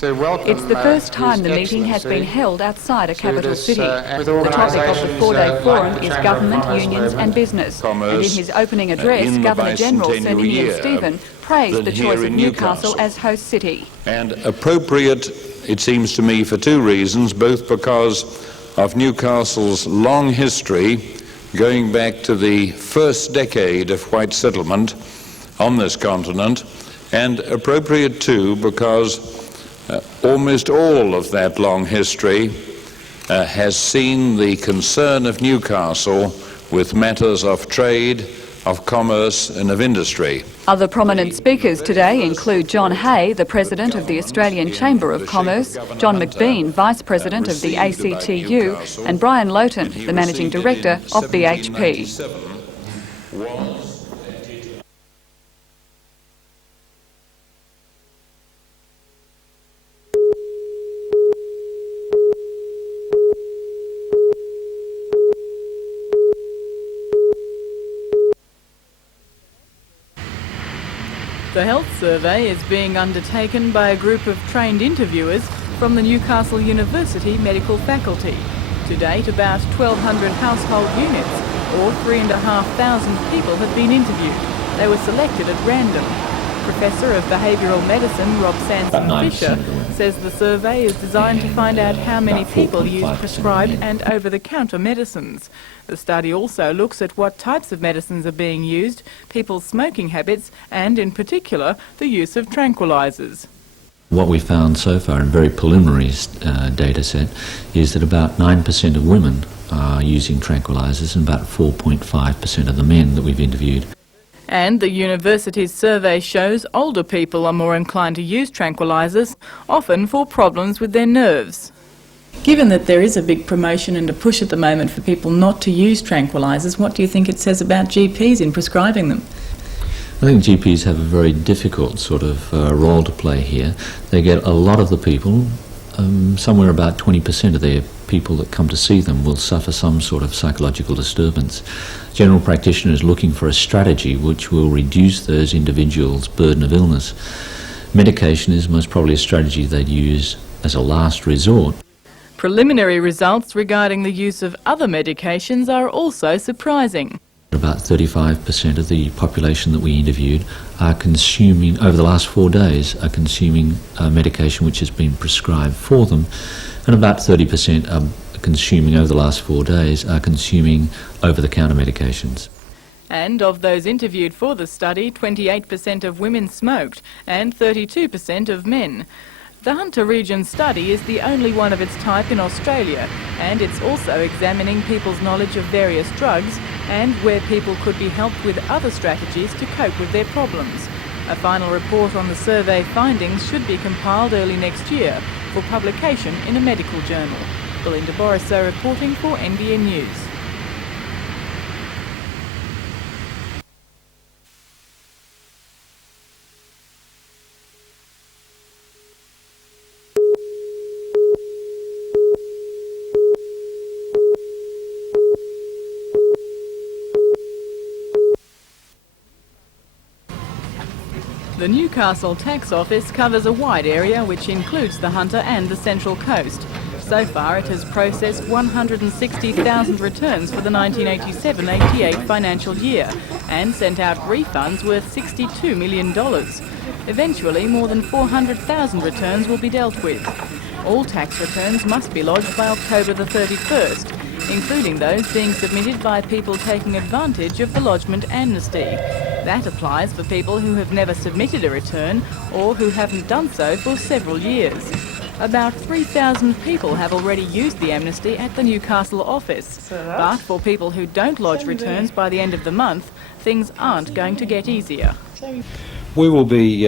to welcome It's the first time His the meeting has been Excellency held outside a capital this, city. with The topic of the four-day organisations forum like the is Chamber of government, Commerce unions and business. And in Commerce, his opening address, in the Governor-General Sir bicentennial Ian year Stephen praised than the here choice of in Newcastle Newcastle. as host city. And appropriate, it seems to me, for two reasons, both because of Newcastle's long history going back to the first decade of white settlement on this continent, and appropriate too because almost all of that long history has seen the concern of Newcastle with matters of trade, of commerce and of industry. Other prominent speakers today include John Hay, the President of the Australian Chamber of Commerce, John McBean, Vice President of the ACTU, and Brian Lowton, the Managing Director of BHP. The health survey is being undertaken by a group of trained interviewers from the Newcastle University Medical Faculty. To date, about 1,200 household units, or 3,500 people, have been interviewed. They were selected at random. Professor of Behavioural Medicine Rob Sanson-Fisher says the survey is designed to find out how many people use prescribed and over-the-counter medicines. The study also looks at what types of medicines are being used, people's smoking habits and, in particular, the use of tranquilisers. What we found so far in very preliminary data set is that about 9% of women are using tranquilisers and about 4.5% of the men that we've interviewed. And the university's survey shows older people are more inclined to use tranquilisers, often for problems with their nerves. Given that there is a big promotion and a push at the moment for people not to use tranquilisers, what do you think it says about GPs in prescribing them? I think GPs have a very difficult sort of role to play here. They get a lot of the people, somewhere about 20% of their people that come to see them will suffer some sort of psychological disturbance. General practitioners looking for a strategy which will reduce those individuals' burden of illness. Medication is most probably a strategy they'd use as a last resort. Preliminary results regarding the use of other medications are also surprising. About 35% of the population that we interviewed are consuming, over the last 4 days, are consuming medication which has been prescribed for them, and about 30% are consuming, over the last 4 days, are consuming over-the-counter medications. And of those interviewed for the study, 28% of women smoked and 32% of men. The Hunter Region study is the only one of its type in Australia, and it's also examining people's knowledge of various drugs and where people could be helped with other strategies to cope with their problems. A final report on the survey findings should be compiled early next year for publication in a medical journal. Belinda Borissow reporting for NBN News. The Newcastle Tax Office covers a wide area which includes the Hunter and the Central Coast. So far it has processed 160,000 returns for the 1987-88 financial year and sent out refunds worth $62 million. Eventually more than 400,000 returns will be dealt with. All tax returns must be lodged by October the 31st, including those being submitted by people taking advantage of the lodgement amnesty. That applies for people who have never submitted a return or who haven't done so for several years. About 3,000 people have already used the amnesty at the Newcastle office. But for people who don't lodge returns by the end of the month, things aren't going to get easier. We will be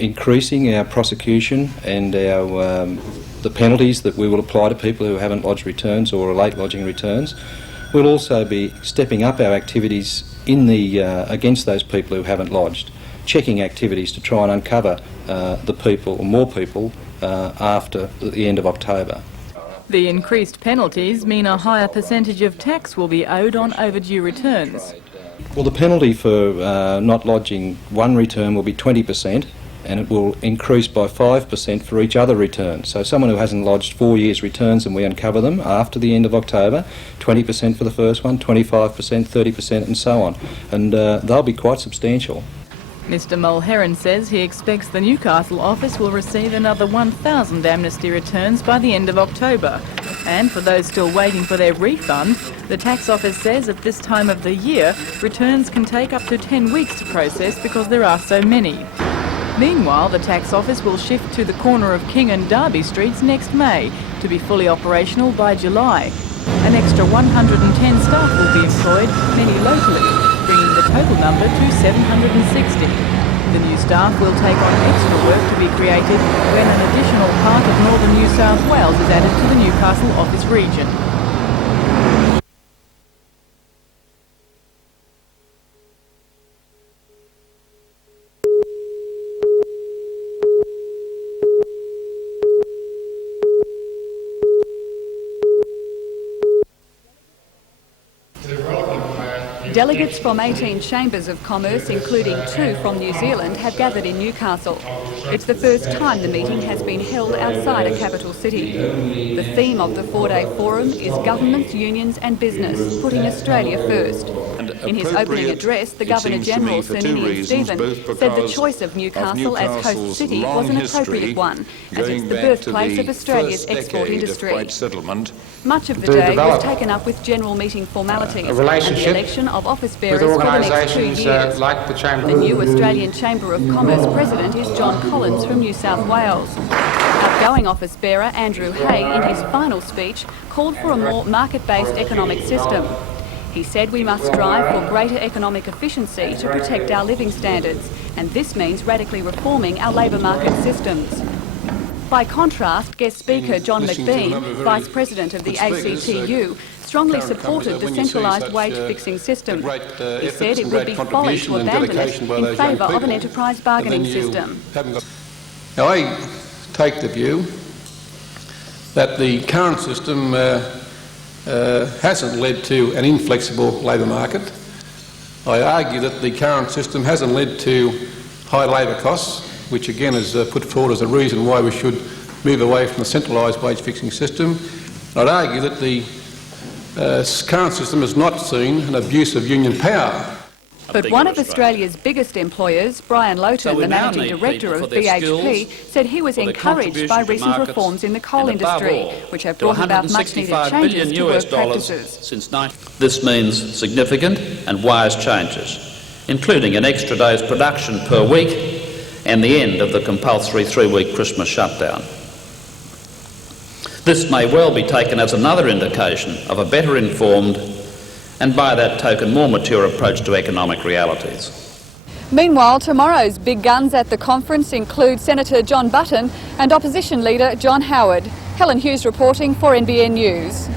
increasing our prosecution and the penalties that we will apply to people who haven't lodged returns or are late lodging returns. We'll also be stepping up our activities in the against those people who haven't lodged, checking activities to try and uncover the people, or more people, after the end of October. The increased penalties mean a higher percentage of tax will be owed on overdue returns. Well, the penalty for not lodging one return will be 20%, and it will increase by 5% for each other return. So someone who hasn't lodged 4 years' returns and we uncover them after the end of October, 20% for the first one, 25%, 30% and so on. And they'll be quite substantial. Mr Mulheron says he expects the Newcastle office will receive another 1,000 amnesty returns by the end of October. And for those still waiting for their refund, the tax office says at this time of the year, returns can take up to 10 weeks to process because there are so many. Meanwhile, the tax office will shift to the corner of King and Derby Streets next May to be fully operational by July. An extra 110 staff will be employed, many locally, bringing the total number to 760. The new staff will take on extra work to be created when an additional part of northern New South Wales is added to the Newcastle office region. Delegates from 18 chambers of commerce, including 2 from New Zealand, have gathered in Newcastle. It's the first time the meeting has been held outside a capital city. The theme of the 4-day forum is governments, unions and business, putting Australia first. In his opening address, the Governor-General, Sir Ninian Stephen, said the choice of Newcastle as host city was an appropriate one, as it's the birthplace of Australia's export industry. Much of the day was taken up with general meeting formalities and the election of office bearers for the next 2 years. Like the new Australian Chamber of Commerce president is John Collins from New South Wales. Outgoing office bearer Andrew Hay, in his final speech, called for a more market-based economic system. He said we must strive for greater economic efficiency to protect our living standards, and this means radically reforming our labour market systems. By contrast, guest speaker John McBean, Vice President of the ACTU, strongly supported the centralised wage-fixing system. He said it would be folly to abandon it in favour of an enterprise bargaining system. Now, I take the view that the current system hasn't led to an inflexible labour market. I argue that the current system hasn't led to high labour costs, which again is put forward as a reason why we should move away from the centralised wage-fixing system. I'd argue that the current system has not seen an abuse of union power. But one of Australia's biggest employers, Brian Lowton, the Managing Director of BHP, said he was encouraged by recent reforms in the coal industry, which have brought about much-needed changes to work practices. This means significant and wise changes, including an extra day's production per week and the end of the compulsory 3-week Christmas shutdown. This may well be taken as another indication of a better informed and by that token more mature approach to economic realities. Meanwhile, tomorrow's big guns at the conference include Senator John Button and Opposition Leader John Howard. Helen Hughes reporting for NBN News.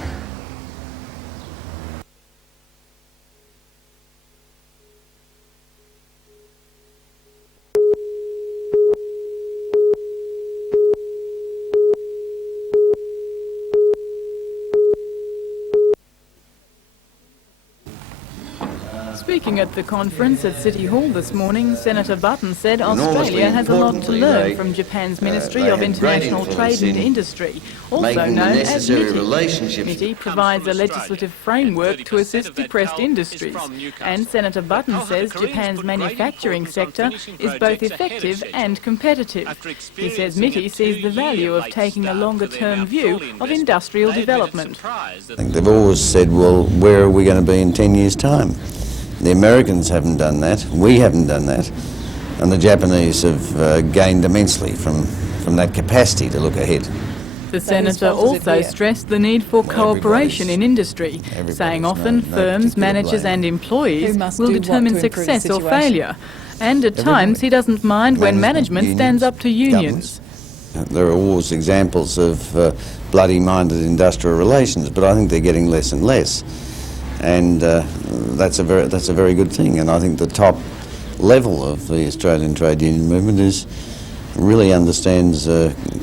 Speaking at the conference at City Hall this morning, Senator Button said Australia has a lot to learn from Japan's Ministry of International Trade and Industry, also known as MITI. MITI provides a legislative framework to assist depressed industries, and Senator Button says Japan's manufacturing sector is both effective and competitive. He says MITI sees the value of taking a longer-term view of industrial development. I think they've always said, well, where are we going to be in 10 years' time? The Americans haven't done that, we haven't done that, and the Japanese have gained immensely from that capacity to look ahead. The Senator also stressed the need for cooperation in industry, saying often firms, managers and employees will determine success or failure, and at times he doesn't mind when management stands up to unions. There are always examples of bloody-minded industrial relations, but I think they're getting less and less. And that's a very good thing, and I think the top level of the Australian trade union movement really understands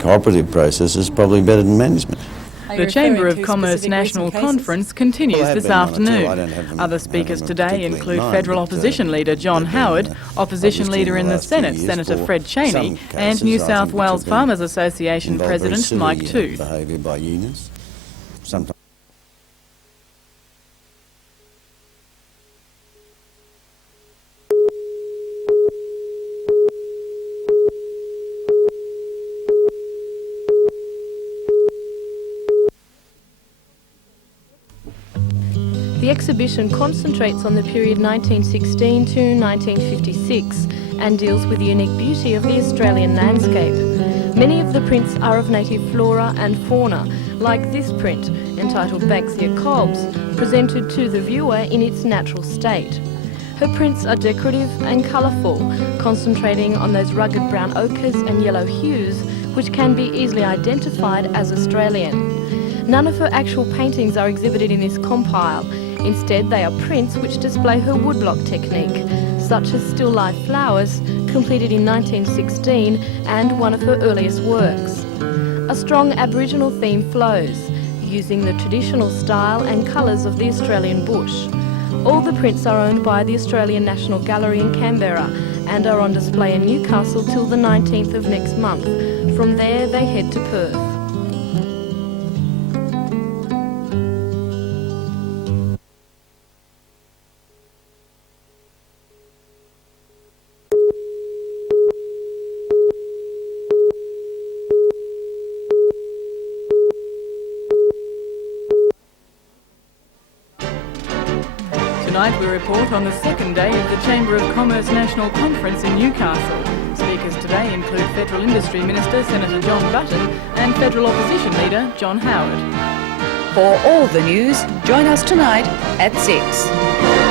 cooperative processes probably better than management. The Chamber of Commerce National Conference continues this afternoon. Other speakers today include Federal Opposition Leader John Howard, Opposition Leader in the Senate, Senator Fred Cheney, and New South Wales Farmers Association President Mike Tooth. Behaviour by unions. Sometimes The exhibition concentrates on the period 1916 to 1956 and deals with the unique beauty of the Australian landscape. Many of the prints are of native flora and fauna, like this print, entitled Banksia Cobbs, presented to the viewer in its natural state. Her prints are decorative and colourful, concentrating on those rugged brown ochres and yellow hues which can be easily identified as Australian. None of her actual paintings are exhibited in this compile. Instead, they are prints which display her woodblock technique, such as Still Life Flowers, completed in 1916 and one of her earliest works. A strong Aboriginal theme flows, using the traditional style and colours of the Australian bush. All the prints are owned by the Australian National Gallery in Canberra and are on display in Newcastle till the 19th of next month. From there, they head to Perth. Tonight we report on the second day of the Chamber of Commerce National Conference in Newcastle. Speakers today include Federal Industry Minister Senator John Button and Federal Opposition Leader John Howard. For all the news, join us tonight at 6.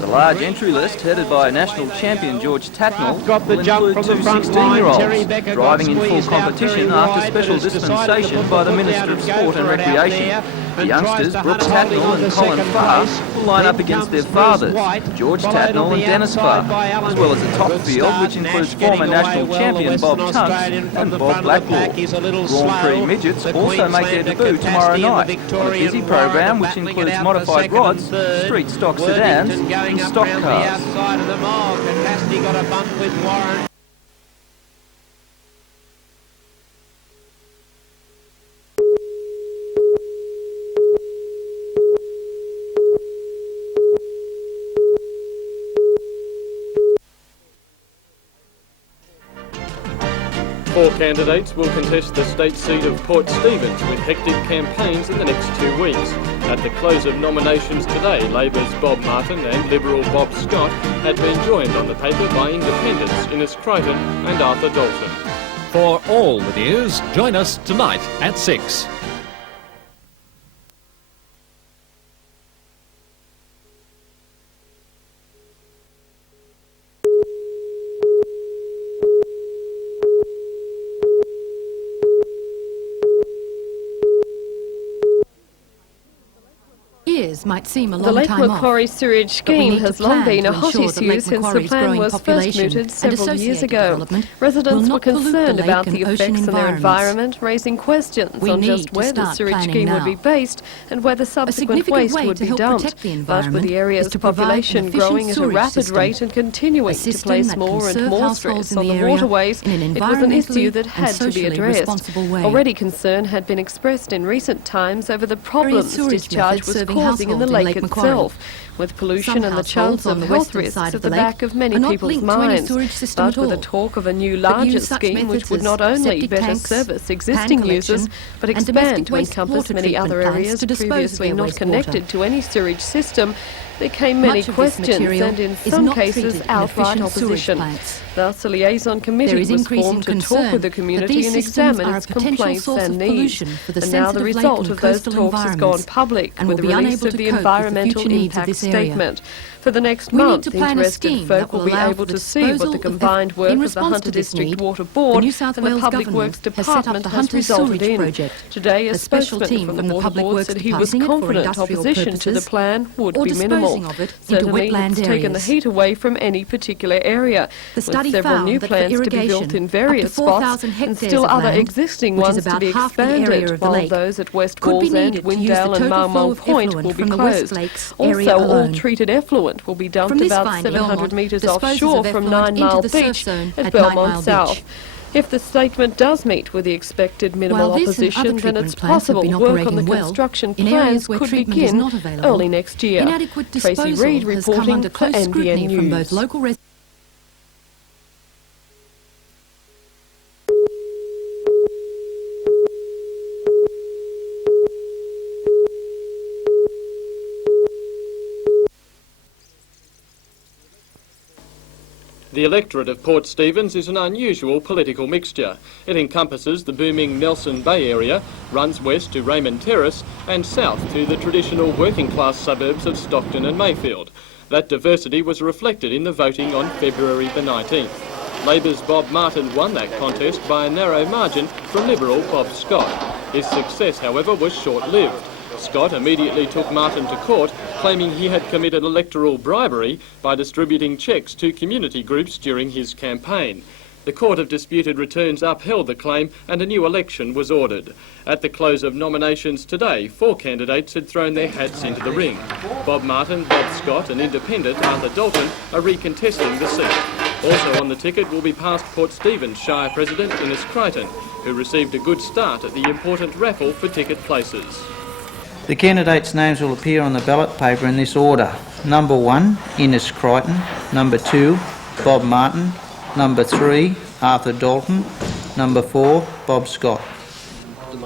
The large entry list, headed by national champion George Tatnell, will include two 16-year-olds driving in full competition after special dispensation by the Minister of Sport and Recreation. The youngsters, Brooks Tatnell and Colin Farr, will line up against their fathers, George Tatnell and Dennis Farr, as well as a top field which includes former national champion Bob Tunks and Bob Blackmore. Grand Prix midgets also make their debut tomorrow night on a busy program which includes modified rods, street stock sedans and stock cars. Four candidates will contest the state seat of Port Stephens with hectic campaigns in the next 2 weeks. At the close of nominations today, Labor's Bob Martin and Liberal Bob Scott had been joined on the paper by independents Innes Crichton and Arthur Dalton. For all the news, join us tonight at 6. Might seem a long the Lake time Macquarie off, sewage scheme has long been a hot issue since the plan was first mooted several years ago. Residents were concerned about the effects on their environment, raising questions on just where the sewage scheme would be based and where the subsequent waste would be dumped. But with the area's population growing at a rapid rate and continuing to place more and more stress on the waterways, it was an issue that had to be addressed. Already concern had been expressed in recent times over the problems discharge was causing in the lake itself, with pollution and the chance of health risks at the back of many people's minds. But with the talk of a new larger scheme which would not only better service existing users, but expand to encompass many other areas previously not connected to any sewage system, there came many questions and in some cases outright opposition. Thus, a liaison committee was formed to talk with the community and examine its complaints and needs. And now the result of those talks has gone public with the release of the environmental impact statement. For the next month, interested folk will be able to see what the combined work of the Hunter District Water Board and the Public Works Department has resulted in. Today, a spokesman from the Water Board said he was confident opposition to the plan would be minimal. Certainly, it's taken the heat away from any particular area, with several new plans to be built in various spots and still other existing ones to be expanded, while those at West Walls End, Windale and Marmong Point will be closed. Also, all treated effluent will be dumped about 700 metres offshore from 9 Mile Beach at Belmont South. If the statement does meet with the expected minimal opposition, then it's possible work on the construction plans could begin early next year. Tracy Reid reporting for NBN News. The electorate of Port Stephens is an unusual political mixture. It encompasses the booming Nelson Bay area, runs west to Raymond Terrace and south to the traditional working-class suburbs of Stockton and Mayfield. That diversity was reflected in the voting on February the 19th. Labor's Bob Martin won that contest by a narrow margin from Liberal Bob Scott. His success, however, was short-lived. Scott immediately took Martin to court, claiming he had committed electoral bribery by distributing cheques to community groups during his campaign. The Court of Disputed Returns upheld the claim and a new election was ordered. At the close of nominations today, 4 candidates had thrown their hats into the ring. Bob Martin, Bob Scott and independent Arthur Dalton are recontesting the seat. Also on the ticket will be past Port Stephens Shire President Innes Crichton, who received a good start at the important raffle for ticket places. The candidates' names will appear on the ballot paper in this order. Number 1, Innes Crichton. Number 2, Bob Martin. Number 3, Arthur Dalton. Number 4, Bob Scott.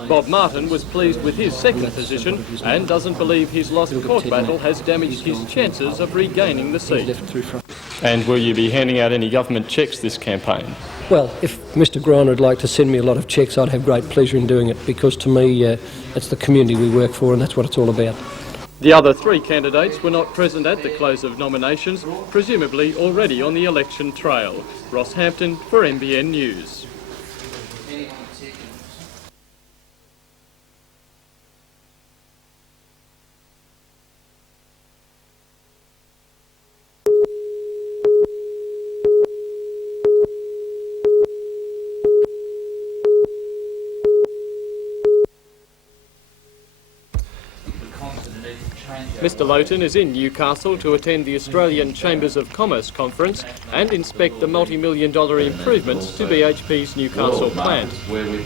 Bob Martin was pleased with his second position and doesn't believe his lost court battle has damaged his chances of regaining the seat. And will you be handing out any government cheques this campaign? Well, if Mr Griner would like to send me a lot of cheques, I'd have great pleasure in doing it, because to me it's the community we work for and that's what it's all about. The other 3 candidates were not present at the close of nominations, presumably already on the election trail. Ross Hampton for NBN News. Mr Lowton is in Newcastle to attend the Australian Chambers of Commerce conference and inspect the multi-million-dollar improvements to BHP's Newcastle plant.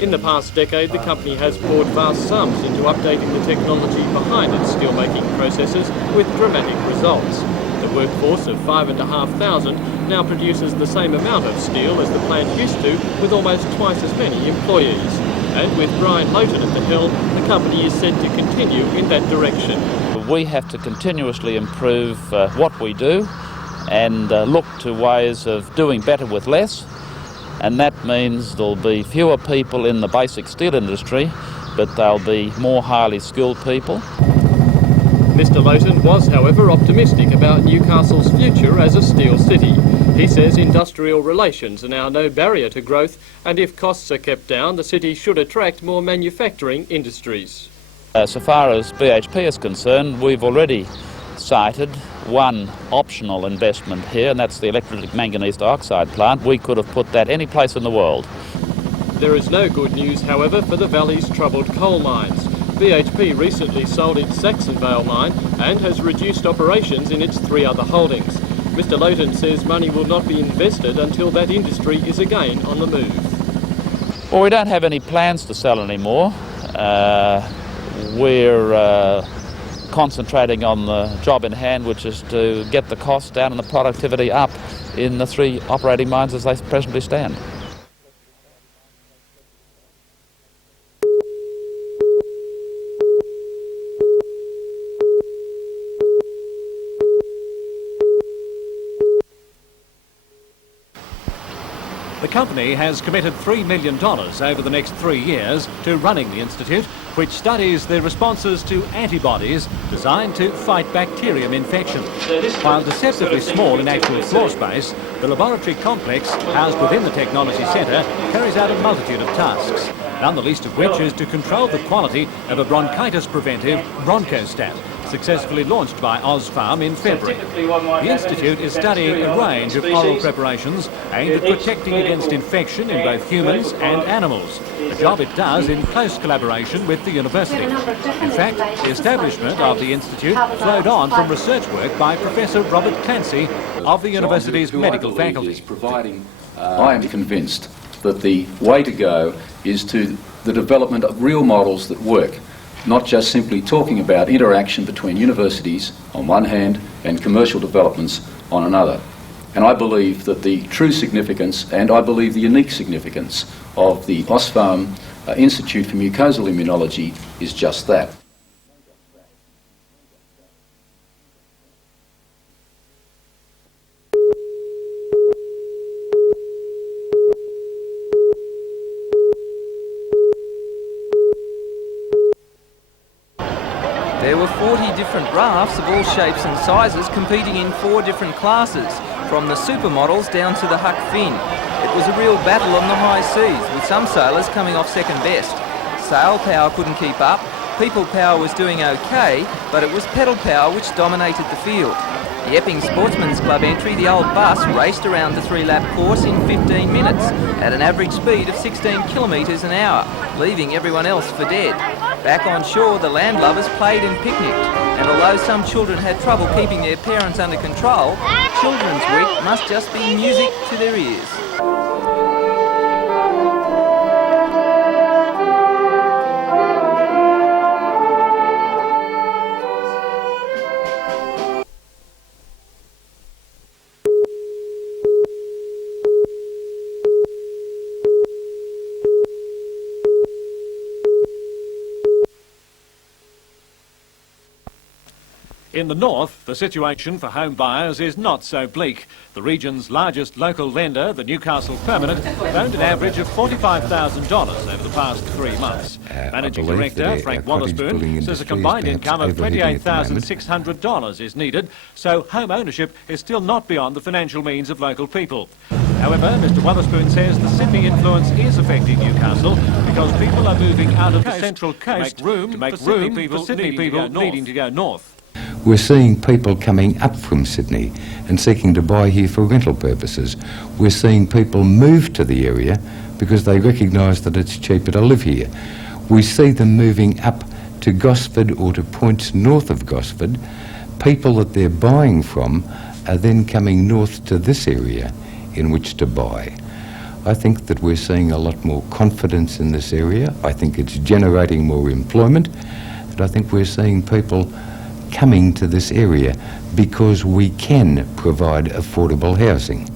In the past decade, the company has poured vast sums into updating the technology behind its steelmaking processes with dramatic results. The workforce of 5,500 now produces the same amount of steel as the plant used to, with almost twice as many employees. And with Brian Lowton at the helm, the company is set to continue in that direction. We have to continuously improve what we do and look to ways of doing better with less, and that means there'll be fewer people in the basic steel industry, but there'll be more highly skilled people. Mr Lowton was, however, optimistic about Newcastle's future as a steel city. He says industrial relations are now no barrier to growth, and if costs are kept down, the city should attract more manufacturing industries. So far as BHP is concerned, we've already cited one optional investment here, and that's the electrolytic manganese dioxide plant. We could have put that any place in the world. There is no good news, however, for the valley's troubled coal mines. BHP recently sold its Saxonvale mine and has reduced operations in its 3 other holdings. Mr Lowton says money will not be invested until that industry is again on the move. Well, we don't have any plans to sell anymore. We're concentrating on the job in hand, which is to get the costs down and the productivity up in the 3 operating mines as they presently stand. The company has committed $3 million over the next 3 years to running the institute, which studies the responses to antibodies designed to fight bacterium infection. While deceptively small in actual floor space, the laboratory complex housed within the Technology Centre carries out a multitude of tasks, none the least of which is to control the quality of a bronchitis preventive bronchostat, successfully launched by Ozpharm in February. The Institute is studying a range of oral preparations aimed at protecting against infection in both humans and animals, a job it does in close collaboration with the university. In fact, the establishment of the Institute flowed on from research work by Professor Robert Clancy of the university's medical faculty. I am convinced that the way to go is to the development of real models that work, not just simply talking about interaction between universities on one hand and commercial developments on another. And I believe that the true significance, and I believe the unique significance, of the Ozpharm Institute for Mucosal Immunology is just that. There were 40 different rafts of all shapes and sizes competing in 4 different classes, from the supermodels down to the Huck Finn. It was a real battle on the high seas, with some sailors coming off second best. Sail power couldn't keep up, people power was doing okay, but it was pedal power which dominated the field. The Epping Sportsman's Club entry, the old bus, raced around the 3-lap course in 15 minutes at an average speed of 16 kilometres an hour, leaving everyone else for dead. Back on shore, the landlubbers played and picnicked, and although some children had trouble keeping their parents under control, Children's Week must just be music to their ears. In the north, the situation for home buyers is not so bleak. The region's largest local lender, the Newcastle Permanent, found an average of $45,000 over the past 3 months. Managing Director Frank Wotherspoon says a combined income of $28,600 is needed, so home ownership is still not beyond the financial means of local people. However, Mr Wotherspoon says the Sydney influence is affecting Newcastle because people are moving out of the Central Coast to make room for Sydney people needing to go north. We're seeing people coming up from Sydney and seeking to buy here for rental purposes. We're seeing people move to the area because they recognise that it's cheaper to live here. We see them moving up to Gosford or to points north of Gosford. People that they're buying from are then coming north to this area in which to buy. I think that we're seeing a lot more confidence in this area. I think it's generating more employment, and I think we're seeing people coming to this area because we can provide affordable housing.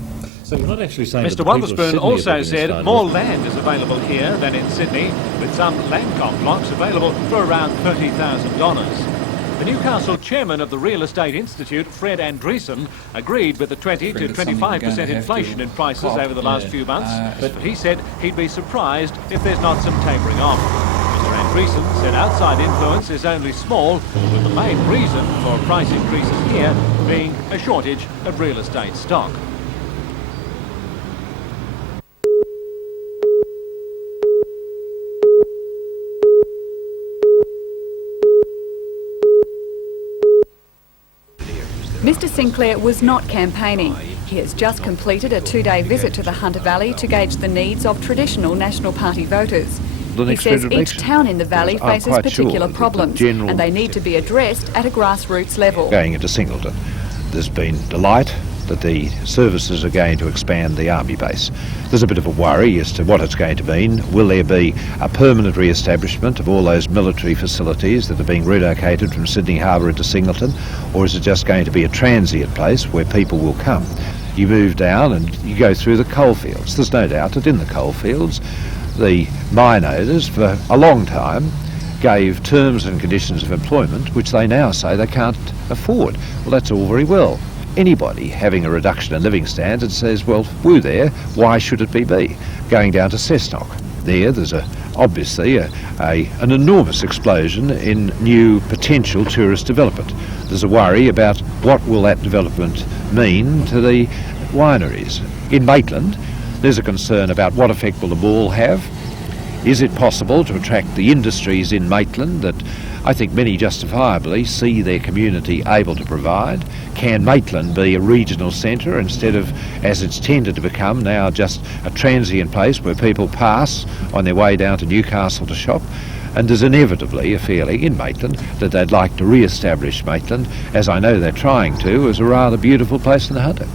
So you're not actually saying Mr Wotherspoon also said more land is available here than in Sydney, with some land blocks available for around $30,000. The Newcastle chairman of the Real Estate Institute, Fred Andreessen, agreed with the 20 to 25% inflation in prices over the last few months, but he said he'd be surprised if there's not some tapering off. Andreessen said outside influence is only small, with the main reason for price increases here being a shortage of real estate stock. Mr Sinclair was not campaigning. He has just completed a 2-day visit to the Hunter Valley to gauge the needs of traditional National Party voters. He says each town in the valley faces particular problems and they need to be addressed at a grassroots level. Going into Singleton, there's been delight that the services are going to expand the army base. There's a bit of a worry as to what it's going to mean. Will there be a permanent re-establishment of all those military facilities that are being relocated from Sydney Harbour into Singleton, or is it just going to be a transient place where people will come? You move down and you go through the coalfields. There's no doubt that in the coalfields the mine owners for a long time gave terms and conditions of employment which they now say they can't afford. Well, that's all very well, anybody having a reduction in living standards says, well, woo there, why should it be me? Going down to Cessnock, there's obviously an enormous explosion in new potential tourist development. There's a worry about what will that development mean to the wineries. In Maitland, there's a concern about what effect will the mall have. Is it possible to attract the industries in Maitland that I think many justifiably see their community able to provide? Can Maitland be a regional centre instead of, as it's tended to become now, just a transient place where people pass on their way down to Newcastle to shop? And there's inevitably a feeling in Maitland that they'd like to re-establish Maitland, as I know they're trying to, as a rather beautiful place in the Hunter.